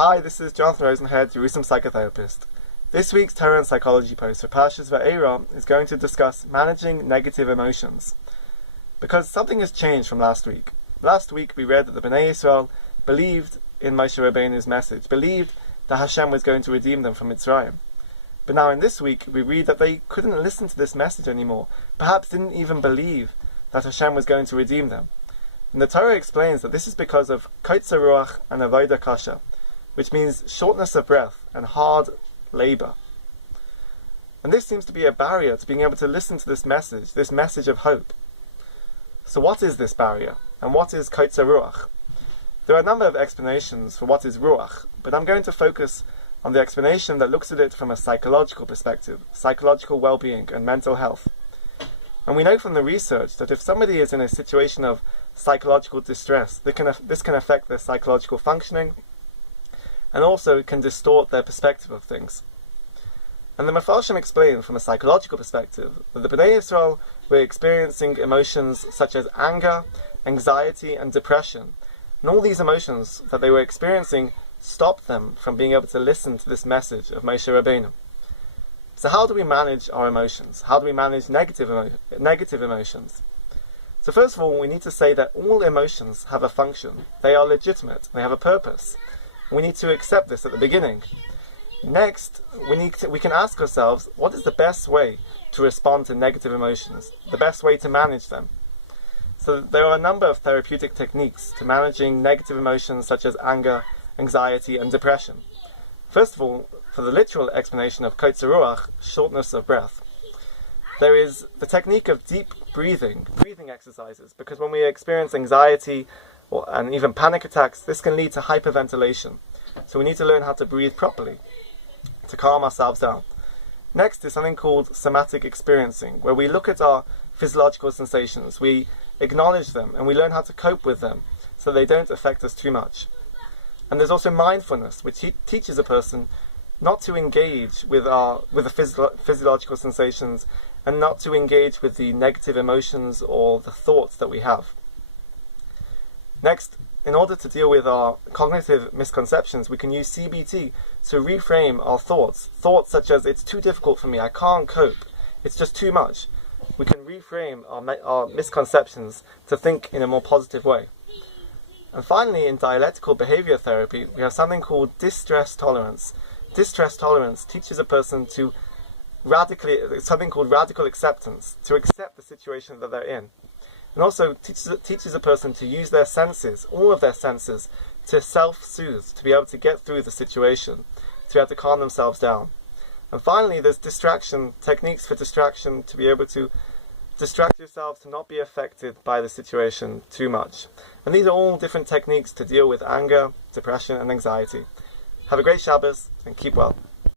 Hi, this is Jonathan Rosenhead, Jerusalem psychotherapist. This week's Torah and Psychology post for Parshas Va'era is going to discuss managing negative emotions. Because something has changed from last week. Last week we read that the Bnei Yisrael believed in Moshe Rabbeinu's message, believed that Hashem was going to redeem them from Mitzrayim. But now in this week we read that they couldn't listen to this message anymore, perhaps didn't even believe that Hashem was going to redeem them. And the Torah explains that this is because of kotzar ruach and avodah kasha, which means shortness of breath and hard labour. And this seems to be a barrier to being able to listen to this message of hope. So what is this barrier? And what is kotzar ruach? There are a number of explanations for what is ruach, but I'm going to focus on the explanation that looks at it from a psychological perspective, psychological well-being and mental health. And we know from the research that if somebody is in a situation of psychological distress, this can affect their psychological functioning, and also can distort their perspective of things. And the Mefarshim explain from a psychological perspective that the Bnei Yisrael were experiencing emotions such as anger, anxiety and depression. And all these emotions that they were experiencing stopped them from being able to listen to this message of Moshe Rabbeinu. So how do we manage our emotions? How do we manage negative emotions? So first of all, we need to say that all emotions have a function. They are legitimate. They have a purpose. We need to accept this at the beginning. Next, we can ask ourselves, what is the best way to respond to negative emotions? The best way to manage them? So there are a number of therapeutic techniques to managing negative emotions such as anger, anxiety and depression. First of all, for the literal explanation of kotzar ruach, shortness of breath, there is the technique of deep breathing exercises, because when we experience anxiety and even panic attacks, this can lead to hyperventilation. So we need to learn how to breathe properly to calm ourselves down. Next is something called somatic experiencing, where we look at our physiological sensations, we acknowledge them, and we learn how to cope with them so they don't affect us too much. And there's also mindfulness, which teaches a person not to engage with the physiological sensations and not to engage with the negative emotions or the thoughts that we have. Next, in order to deal with our cognitive misconceptions, we can use CBT to reframe our thoughts. Thoughts such as, it's too difficult for me, I can't cope, it's just too much. We can reframe our misconceptions to think in a more positive way. And finally, in dialectical behavior therapy, we have something called distress tolerance. Distress tolerance teaches a person to something called radical acceptance, to accept the situation that they're in. And also teaches a person to use their senses, all of their senses, to self-soothe, to be able to get through the situation, to be able to calm themselves down. And finally, there's techniques for distraction, to be able to distract yourself, to not be affected by the situation too much. And these are all different techniques to deal with anger, depression and anxiety. Have a great Shabbos and keep well.